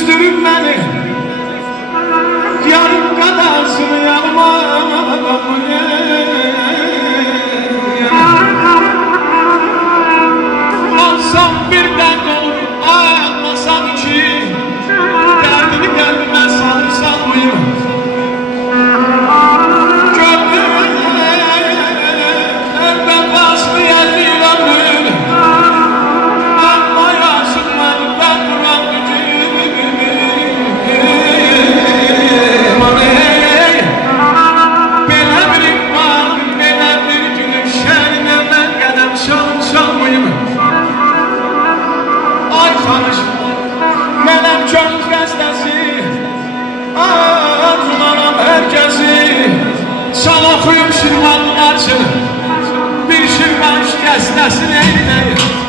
üzdürüp beni, yarım kadarsın yanıma. Alsam birden olur, anlasam iki, derdini gönlüme salırsam mıyım? Gönlümden baslı yerli ömrüm, anlayasınlar ben duran gücüm. Belə bir var, belə bir günün şərinə mən qədəm çalmayım. Ay tanış, mənəm könül qəstəsi, arzularam hər kəsi. Çal oxuyum şirvanın arşını, bir şirvan qəstəsini eyləyim.